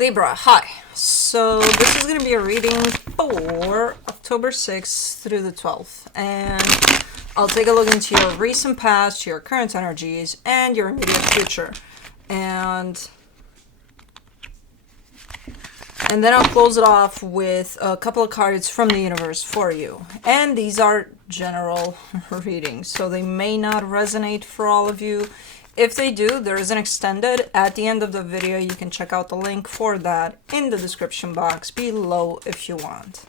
Libra, hi. So this is going to be a reading for October 6th through the 12th. And I'll take a look into your recent past, your current energies, and your immediate future. And then I'll close it off with a couple of cards from the universe for you. And these are general readings, so they may not resonate for all of you. If they do, there is an extended at the end of the video. You can check out the link for that in the description box below if you want.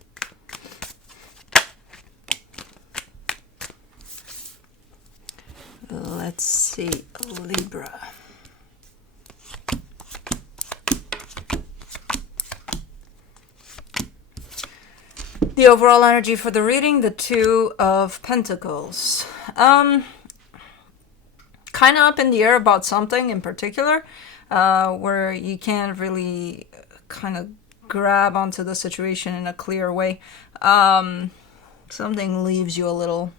Let's see, Libra. The overall energy for the reading, the Two of Pentacles. Kind of up in the air about something in particular, where you can't really kind of grab onto the situation in a clear way. Something leaves you a little,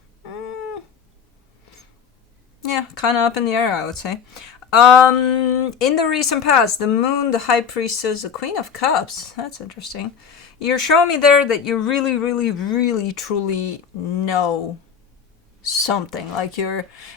yeah, kind of up in the air, I would say. In the recent past, the Moon, the High Priestess, the Queen of Cups. That's interesting. You're showing me there that you really, really, really, truly know something. Like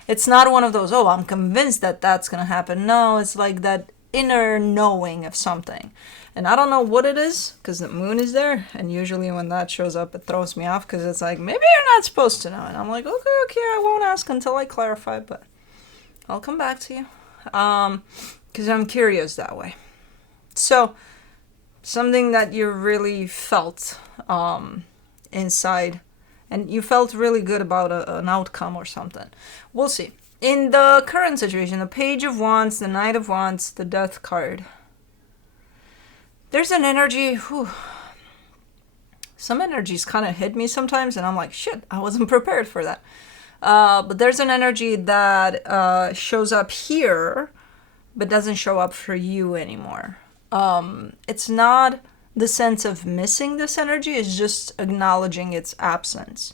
it's not one of those, oh, I'm convinced that that's going to happen. No, it's like that inner knowing of something. And I don't know what it is, because the Moon is there. And usually when that shows up, it throws me off, because it's like, maybe you're not supposed to know. And I'm like, okay, I won't ask until I clarify, but I'll come back to you. Because I'm curious that way. So, something that you really felt inside, and you felt really good about an outcome or something. We'll see. In the current situation, the Page of Wands, the Knight of Wands, the Death card, there's an energy, some energies kind of hit me sometimes, and I'm like, shit, I wasn't prepared for that. But there's an energy that shows up here, but doesn't show up for you anymore. It's not the sense of missing this energy, it's just acknowledging its absence.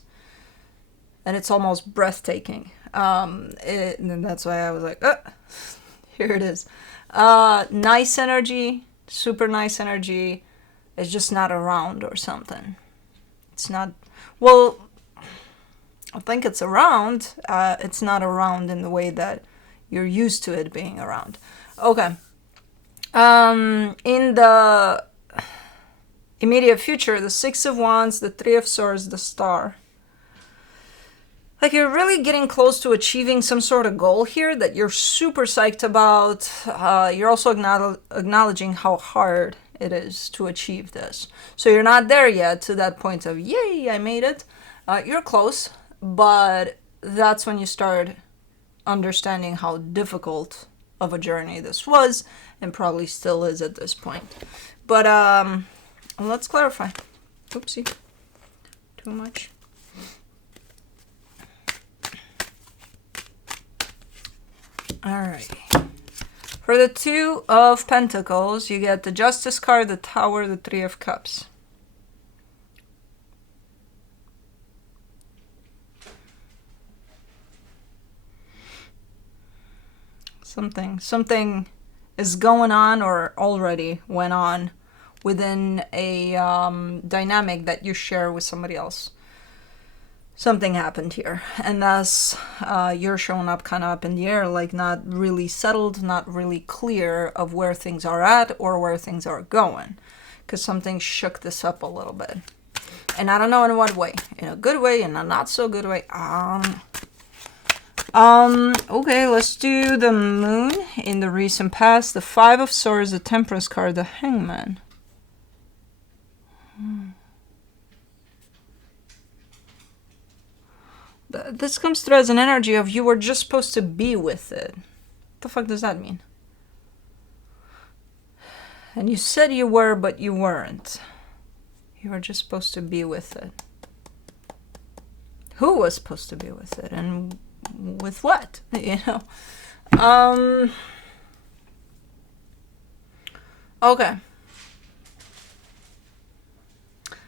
And it's almost breathtaking. And that's why I was like, here it is. Nice energy, super nice energy. It's just not around or something. It's not, well, I think it's around. It's not around in the way that you're used to it being around. Okay. In the immediate future, the Six of Wands, the Three of Swords, the Star. Like, you're really getting close to achieving some sort of goal here that you're super psyched about. You're also acknowledging how hard it is to achieve this. So you're not there yet to that point of, yay, I made it. You're close, but that's when you start understanding how difficult of a journey this was, and probably still is at this point. But let's clarify. Oopsie. Too much. Alrighty. For the Two of Pentacles, you get the Justice card, the Tower, the Three of Cups. Something is going on or already went on within a dynamic that you share with somebody else. Something happened here, and thus you're showing up kind of up in the air, like not really settled, not really clear of where things are at or where things are going, because something shook this up a little bit. And I don't know in what way, in a good way, in a not so good way. Okay, let's do the Moon in the recent past, the Five of Swords, the Temperance card, the Hangman. This comes through as an energy of you were just supposed to be with it. What the fuck does that mean? And you said you were, but you weren't. You were just supposed to be with it. Who was supposed to be with it? And with what? You know? Okay.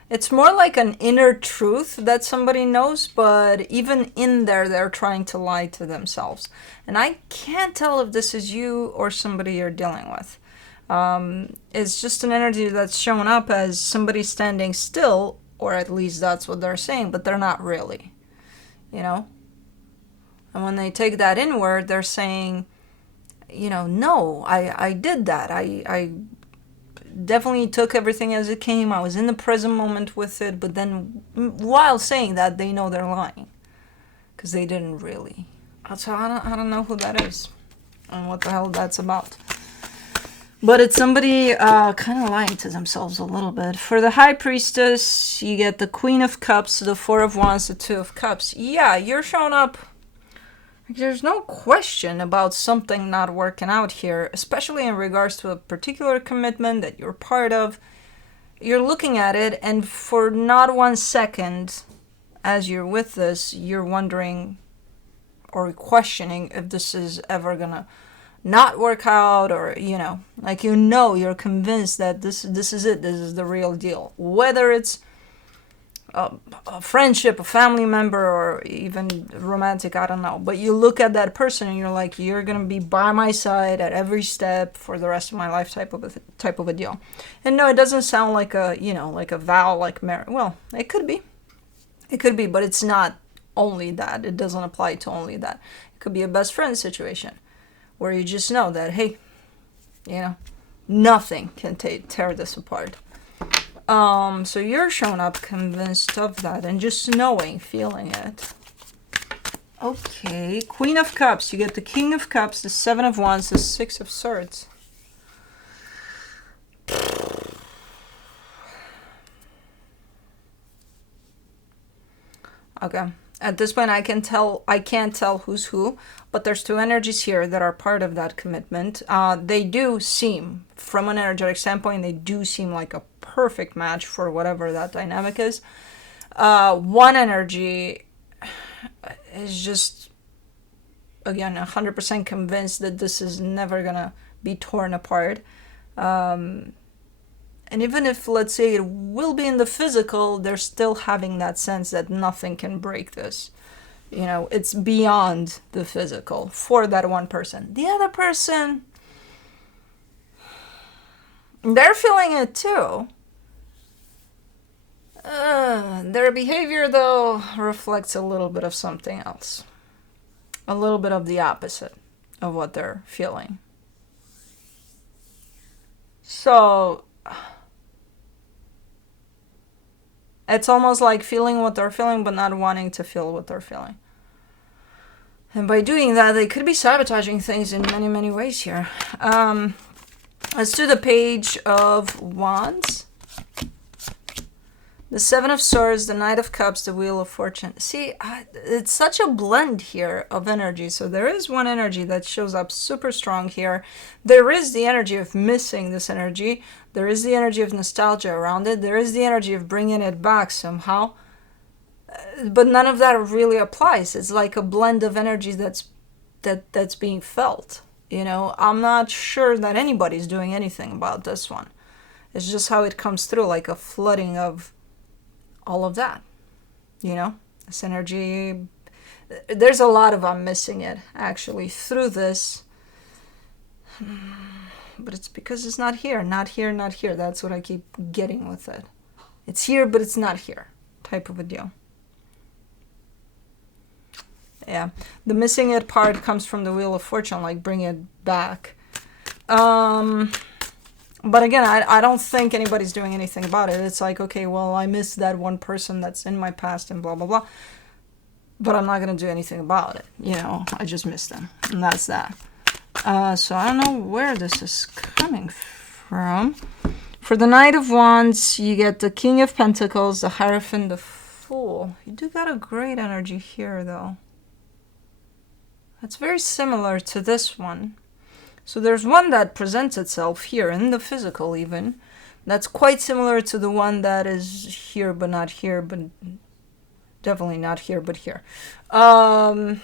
It's more like an inner truth that somebody knows, but even in there, they're trying to lie to themselves. And I can't tell if this is you or somebody you're dealing with. It's just an energy that's showing up as somebody standing still, or at least that's what they're saying, but they're not really, you know? And when they take that inward, they're saying, you know, no, I did that. I definitely took everything as it came. I was in the present moment with it, but then while saying that, they know they're lying because they didn't really. So I don't know who that is and what the hell that's about. But it's somebody kind of lying to themselves a little bit. For the High Priestess, you get the Queen of Cups, the Four of Wands, the Two of Cups. Yeah, you're showing up. There's no question about something not working out here, especially in regards to a particular commitment that you're part of. You're looking at it, and for not 1 second, as you're with this, you're wondering or questioning if this is ever gonna not work out, or like you're convinced that this is it, this is the real deal, whether it's a friendship, a family member, or even romantic, I don't know, but you look at that person and you're like, you're gonna be by my side at every step for the rest of my life, type of a deal. And no, it doesn't sound like a like a vow, like marriage. Well, it could be, but it's not only that. It doesn't apply to only that. It could be a best friend situation where you just know that, hey, nothing can tear this apart. So you're showing up convinced of that and just knowing, feeling it. Okay, Queen of Cups. You get the King of Cups, the Seven of Wands, the Six of Swords. Okay. At this point, I can't tell who's who, but there's two energies here that are part of that commitment. They do seem, from an energetic standpoint, they do seem like a perfect match for whatever that dynamic is. One energy is just, again, 100% convinced that this is never gonna be torn apart. And even if, let's say, it will be in the physical, they're still having that sense that nothing can break this. It's beyond the physical for that one person. The other person, they're feeling it too. Their behavior, though, reflects a little bit of something else. A little bit of the opposite of what they're feeling. So it's almost like feeling what they're feeling, but not wanting to feel what they're feeling. And by doing that, they could be sabotaging things in many, many ways here. Let's do the Page of Wands. The Seven of Swords, the Knight of Cups, the Wheel of Fortune. See, it's such a blend here of energy. So there is one energy that shows up super strong here. There is the energy of missing this energy. There is the energy of nostalgia around it. There is the energy of bringing it back somehow. But none of that really applies. It's like a blend of energies that's being felt. I'm not sure that anybody's doing anything about this one. It's just how it comes through, like a flooding of all of that. This energy, there's a lot of I'm missing it, actually, through this. But it's because it's not here, not here, not here. That's what I keep getting with it. It's here, but it's not here, type of a deal. Yeah, the missing it part comes from the Wheel of Fortune, like bring it back. But again, I don't think anybody's doing anything about it. It's like, okay, well, I miss that one person that's in my past and blah, blah, blah. But I'm not going to do anything about it. I just miss them. And that's that. So I don't know where this is coming from. For the Knight of Wands, you get the King of Pentacles, the Hierophant, the Fool. You do got a great energy here, though. That's very similar to this one. So there's one that presents itself here in the physical even. That's quite similar to the one that is here but not here, but definitely not here but here. And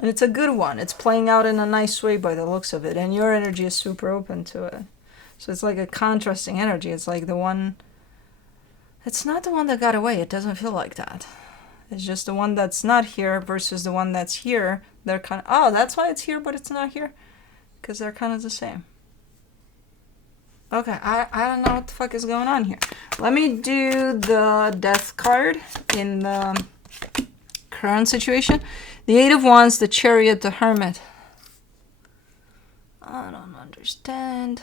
it's a good one. It's playing out in a nice way by the looks of it. And your energy is super open to it. So it's like a contrasting energy. It's like the one... It's not the one that got away. It doesn't feel like that. It's just the one that's not here versus the one that's here. They're kind of, oh, that's why it's here, but it's not here. because they're kind of the same. Okay, I don't know what the fuck is going on here. Let me do the Death card in the current situation. The Eight of Wands, the Chariot, the Hermit. I don't understand.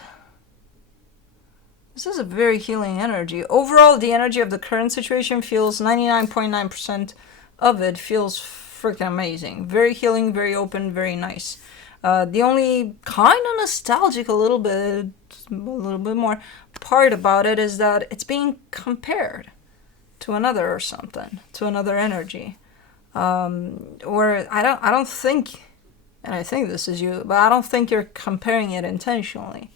This is a very healing energy. Overall, the energy of the current situation feels 99.9% of it feels freaking amazing. Very healing, very open, very nice. The only kind of nostalgic a little bit more part about it is that it's being compared to another or something, to another energy. Or I don't think, and I think this is you, but I don't think you're comparing it intentionally.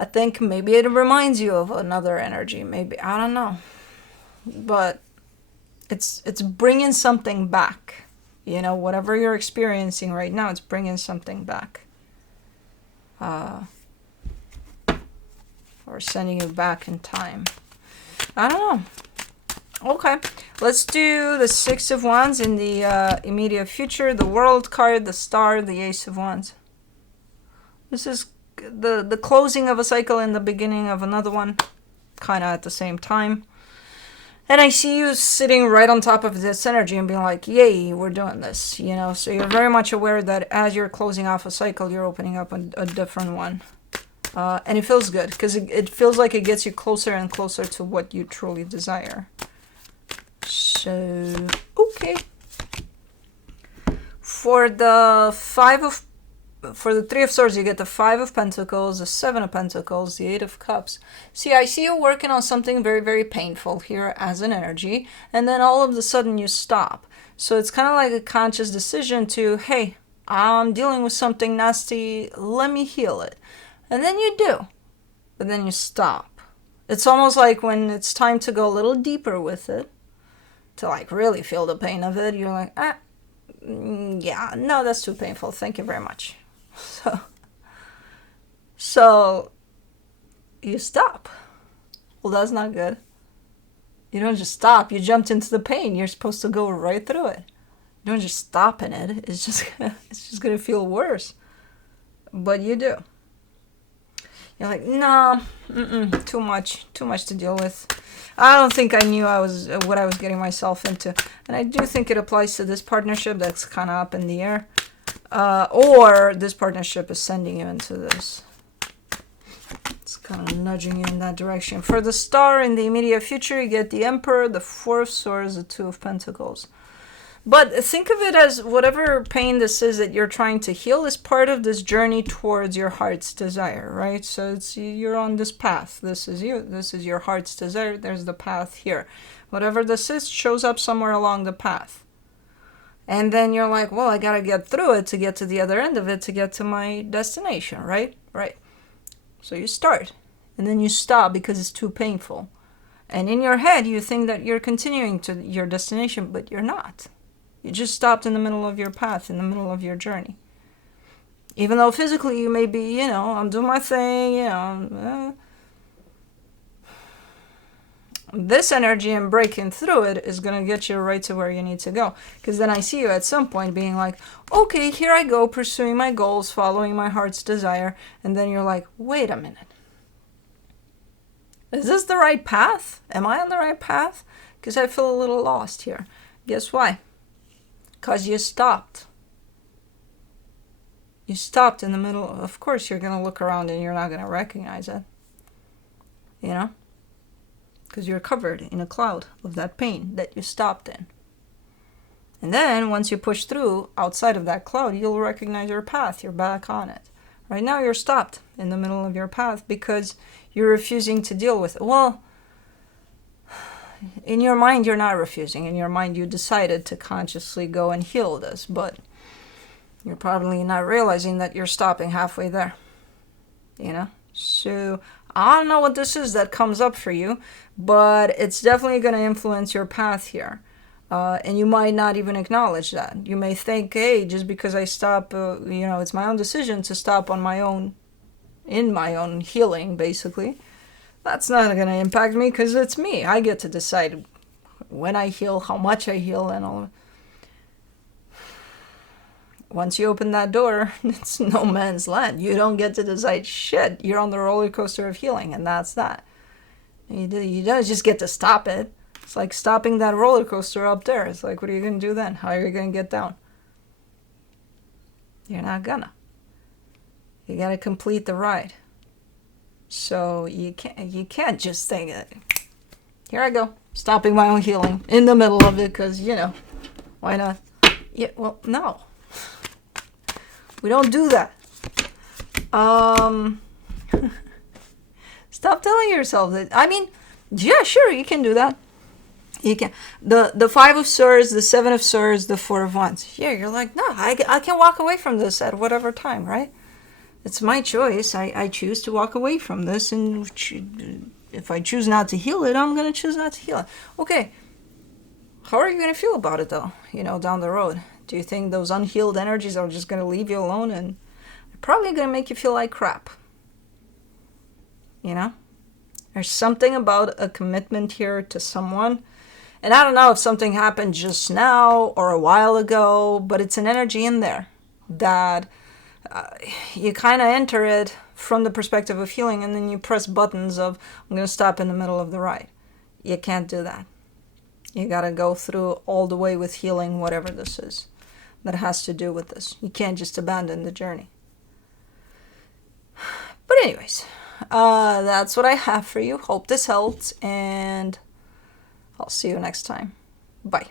I think maybe it reminds you of another energy. Maybe, I don't know. But it's bringing something back. You know, whatever you're experiencing right now, it's bringing something back. Or sending you back in time. I don't know. Okay, let's do the Six of Wands in the immediate future, the World card, the Star, the Ace of Wands. This is the closing of a cycle and the beginning of another one, kind of at the same time. And I see you sitting right on top of this energy and being like, yay, we're doing this, you know. So you're very much aware that as you're closing off a cycle, you're opening up a different one. And it feels good, because it feels like it gets you closer and closer to what you truly desire. So, okay. For the Three of Swords, you get the Five of Pentacles, the Seven of Pentacles, the Eight of Cups. See, I see you working on something very, very painful here as an energy, and then all of a sudden you stop. So it's kind of like a conscious decision to, hey, I'm dealing with something nasty, let me heal it. And then you do, but then you stop. It's almost like when it's time to go a little deeper with it, to like really feel the pain of it, you're like, yeah, no, that's too painful, thank you very much. So you stop. Well, that's not good. You don't just stop, you jumped into the pain. You're supposed to go right through it. You don't just stop in it. It's just gonna feel worse. But you do. You're like, no, too much to deal with. I don't think I knew what I was getting myself into. And I do think it applies to this partnership that's kind of up in the air. Or this partnership is sending you into this. It's kind of nudging you in that direction. For the Star in the immediate future, you get the Emperor, the Four of Swords, the Two of Pentacles. But think of it as whatever pain this is that you're trying to heal is part of this journey towards your heart's desire, right? So you're on this path. This is you. This is your heart's desire. There's the path here. Whatever this is shows up somewhere along the path. And then you're like, well, I got to get through it to get to the other end of it, to get to my destination, right? Right. So you start. And then you stop because it's too painful. And in your head, you think that you're continuing to your destination, but you're not. You just stopped in the middle of your path, in the middle of your journey. Even though physically you may be, you know, I'm doing my thing, you know. This energy and breaking through it is going to get you right to where you need to go. Because then I see you at some point being like, okay, here I go, pursuing my goals, following my heart's desire. And then you're like, wait a minute. Is this the right path? Am I on the right path? Because I feel a little lost here. Guess why? Because you stopped. You stopped in the middle. Of course, you're going to look around and you're not going to recognize it. You know? Because you're covered in a cloud of that pain that you stopped in. And then, once you push through outside of that cloud, you'll recognize your path. You're back on it. Right now, you're stopped in the middle of your path because you're refusing to deal with it. Well, in your mind, you're not refusing. In your mind, you decided to consciously go and heal this, but you're probably not realizing that you're stopping halfway there. You know? So, I don't know what this is that comes up for you, but it's definitely going to influence your path here. And you might not even acknowledge that. You may think, hey, just because I stop, you know, it's my own decision to stop on my own, in my own healing, basically. That's not going to impact me because it's me. I get to decide when I heal, how much I heal, and all. once you open that door, it's no man's land. You don't get to decide shit. You're on the roller coaster of healing, and that's that. You don't just get to stop it. It's like stopping that roller coaster up there. It's like, what are you going to do then? How are you going to get down? You're not gonna. You got to complete the ride. So you can't just think, here I go, stopping my own healing in the middle of it, because, you know, why not? Yeah, well, no. We don't do that. Stop telling yourself that. I mean, yeah, sure, you can do that. You can. The 5 of Swords, the 7 of Swords, the 4 of Wands. Yeah, you're like, no, I can walk away from this at whatever time, right? It's my choice. I choose to walk away from this, and if I choose not to heal it, I'm going to choose not to heal it. Okay. How are you going to feel about it, though, you know, down the road? Do you think those unhealed energies are just going to leave you alone, and they're probably going to make you feel like crap? You know? There's something about a commitment here to someone. And I don't know if something happened just now or a while ago, but it's an energy in there that you kind of enter it from the perspective of healing, and then you press buttons of, I'm going to stop in the middle of the ride. You can't do that. You got to go through all the way with healing, whatever this is that has to do with this. You can't just abandon the journey. But anyways, that's what I have for you. Hope this helped, and I'll see you next time. Bye.